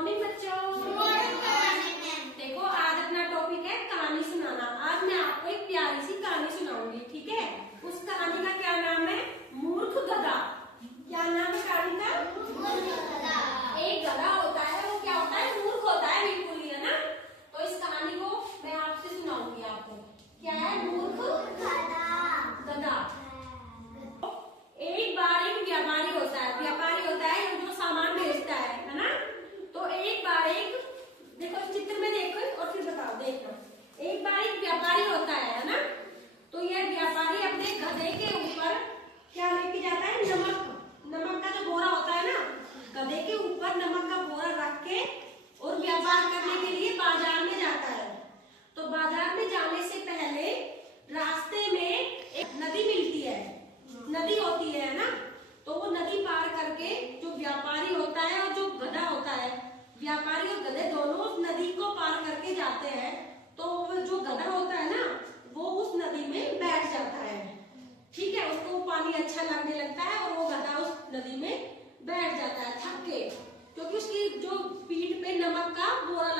Morning बच्चों। देखो आज अपना टॉपिक है कहानी सुनाना। आज मैं आपको एक प्यारी सी कहानी सुनाऊंगी, ठीक है। उस कहानी का क्या नाम है? मूर्ख गधा। क्या नाम है कहानी का? मूर्ख गधा। एक गधा होता है, वो क्या होता है? मूर्ख होता है, बिल्कुल ही, है ना। तो इस कहानी को मैं आपसे सुनाऊंगी आपको। क्या है? मूर्ख गधा। एक बार एक व्यापारी होता है। व्यापारी होता है जो सामान बेचता है ना। तो एक बार एक, देखो चित्र में देखो और फिर बताओ। देखो एक बार एक व्यापारी होता है ना। तो यह व्यापारी अपने गधे के ऊपर क्या लेके जाता है? नमक। नमक का जो बोरा होता है ना, गधे के ऊपर नमक का बोरा रख के और व्यापार करने के लिए बाजार में जाता है। तो बाजार में जाने से पहले रास्ते में एक नदी मिलती है, नदी होती है ना। तो वो नदी पार करके जो व्यापारी होता है और जो गधा होता है, व्यापारी और गधे दोनों उस नदी को पार करके जाते हैं। तो जो गधा होता है ना, वो उस नदी में बैठ जाता है, ठीक है। उसको पानी अच्छा लगने लगता है और वो गधा उस नदी में बैठ जाता है थक के, क्योंकि उसकी जो पीठ पे नमक का बोरा